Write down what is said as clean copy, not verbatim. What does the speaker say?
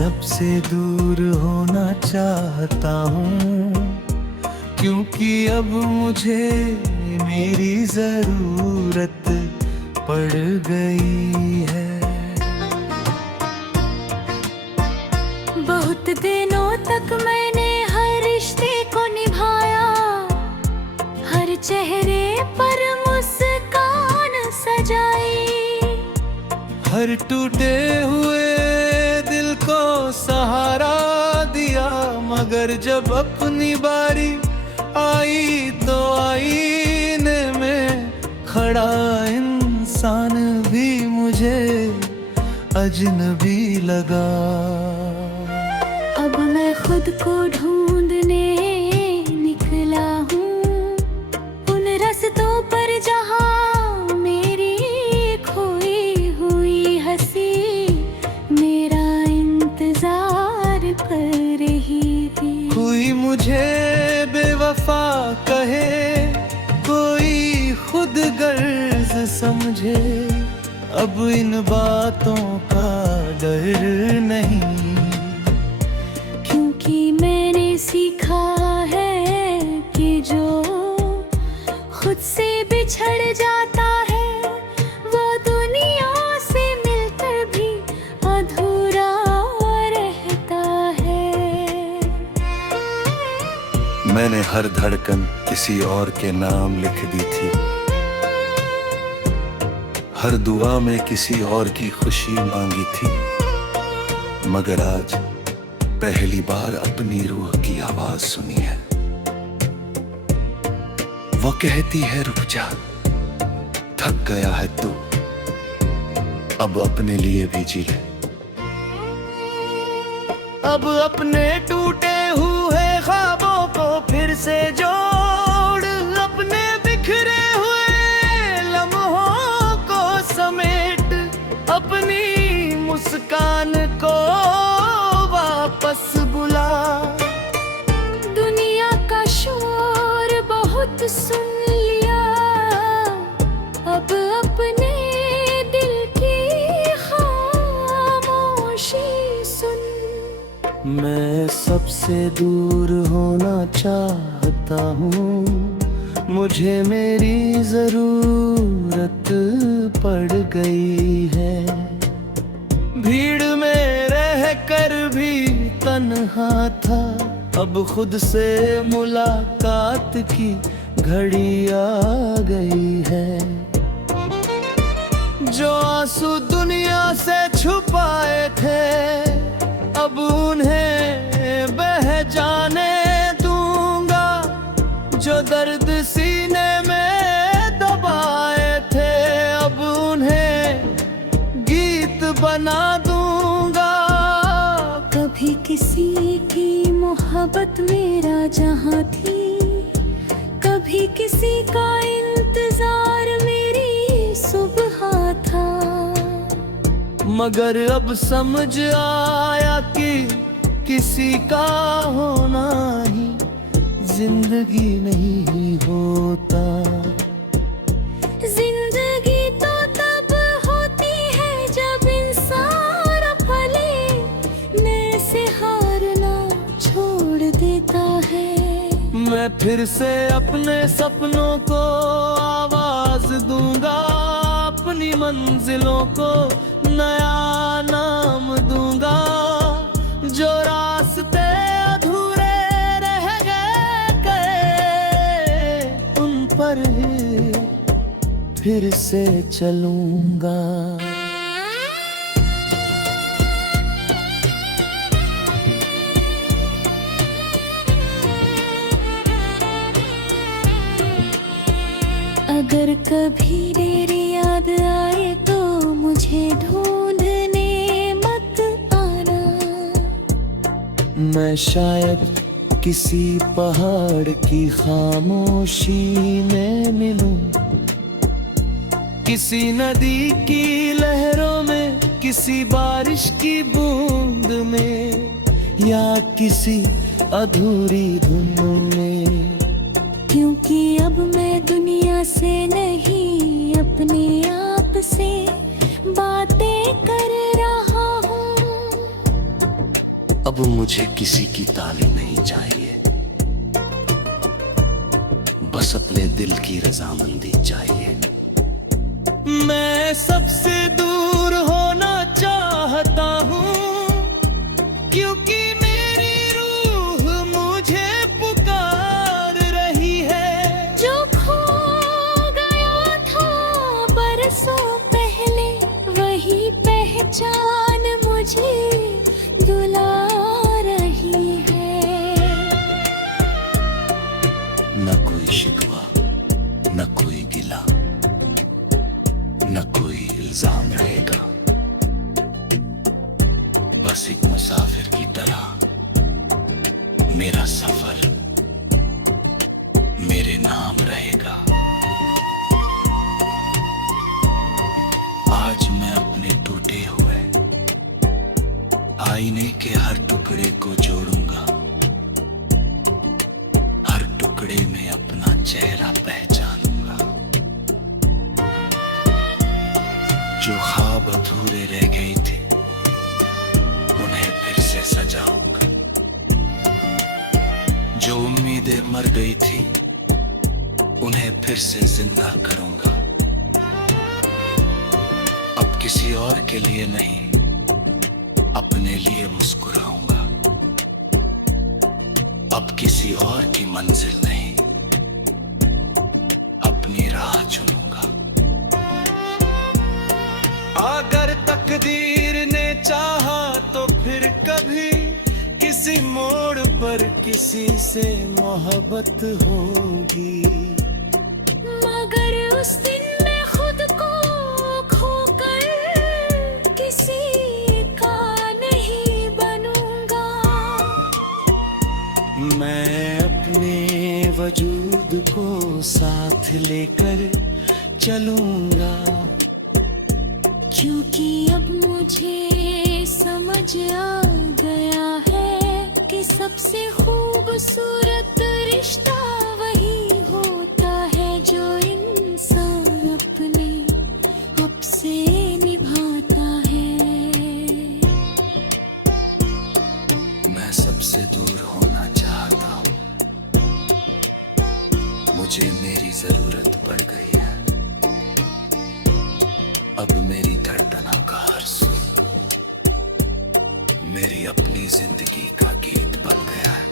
सबसे दूर होना चाहता हूँ, क्योंकि अब मुझे मेरी जरूरत पड़ गई है। बहुत दिनों तक मैंने हर रिश्ते को निभाया, हर चेहरे पर मुस्कान सजाई, हर टूटे हुए दिल को सहारा दिया, मगर जब अपनी बारी आई तो आईने में खड़ा इंसान भी मुझे अजनबी लगा। अब मैं खुद को ढूंढने निकला हूँ, उन रास्तों पर जहाँ मेरी खोई हुई हंसी मेरा इंतजार कर रही थी। कोई मुझे बेवफा कहे, कोई खुद गर्ज समझे, अब इन बातों का डर नहीं, क्योंकि मैंने सीखा है कि जो खुद से बिछड़ जाता है वो दुनिया से मिलकर भी अधूरा रहता है। मैंने हर धड़कन किसी और के नाम लिख दी थी, हर दुआ में किसी और की खुशी मांगी थी, मगर आज पहली बार अपनी रूह की आवाज सुनी है। वो कहती है रुक जा, थक गया है तू, अब अपने लिए भी जी ले। अब अपने टूटे हुए ख्वाबों को फिर से जोड़, अपने बिखरे हुए लम्हों को समेट, अपनी मुस्कान को वापस बुला। दुनिया का शोर बहुत सुन लिया, अब अपने दिल की खामोशी सुन। मैं सबसे दूर होना चाहता हूँ, मुझे मेरी जरूरत पड़ गई है। भीड़ में रह कर भी तन्हा था, अब खुद से मुलाकात की घड़ी आ गई है। जो आंसू दुनिया से छुपाए थे, अब उन्हें बह जाने दूंगा। जो दर्द सीने में दबाए थे, अब उन्हें गीत बना दूंगा। कभी किसी की मोहब्बत मेरा जहाँ थी, कभी किसी का इंतजार मेरी सुबह था, मगर अब समझ आया कि किसी का होना ही जिंदगी नहीं होता। जिंदगी तो तब होती है जब इंसान अपने से हारना छोड़ देता है। मैं फिर से अपने सपनों को आवाज दूंगा, अपनी मंजिलों को नया नाम दूंगा। जो रास्ते अधूरे रह गए, उन पर ही फिर से चलूंगा। अगर कभी तेरी याद आए तो मुझे ढूंढने मत आना। मैं शायद किसी पहाड़ की खामोशी में मिलूं, किसी नदी की लहरों में, किसी बारिश की बूंद में, या किसी अधूरी धुन में। क्योंकि अब मैं दुनिया से नहीं अपने आप से बातें कर रहा हूँ। अब मुझे किसी की तालीम नहीं चाहिए, बस अपने दिल की रजामंदी चाहिए। मैं सबसे दूर होना चाहता हूँ, क्योंकि मेरी रूह मुझे पुकार रही है। जो खो गया था बरसों पहले, वही पहचान मुझे बुला रही है। न कोई शिकवा, न कोई गिला, न कोई इल्जाम रहेगा, बस एक मुसाफिर की तरह मेरा सफर मेरे नाम रहेगा। आज मैं अपने टूटे हुए आईने के हर टुकड़े को जोड़ूंगा, हर टुकड़े में अपना चेहरा पहचानूंगा। जो ख्वाब अधूरे रह गए थे उन्हें फिर से सजाऊंगा, जो उम्मीदें मर गई थी उन्हें फिर से जिंदा करूंगा। अब किसी और के लिए नहीं, अपने लिए मुस्कुराऊंगा। अब किसी और की मंजिल नहीं, अपनी राह चुनूंगा। अगर तकदीर ने चाहा तो फिर कभी किसी मोड़ पर किसी से मोहब्बत होगी, मगर उस दिन मैं खुद को खोकर किसी का नहीं बनूंगा। मैं अपने वजूद को साथ लेकर चलूंगा, क्योंकि अब मुझे समझ आ गया है कि सबसे खूबसूरत रिश्ता वही होता है जो इंसान अपने आप से निभाता है। मैं सबसे दूर होना चाहता हूँ, मुझे मेरी जरूरत पड़ गई है। अब मेरी धड़कनों का हर सुर मेरी अपनी जिंदगी का गीत बन गया है।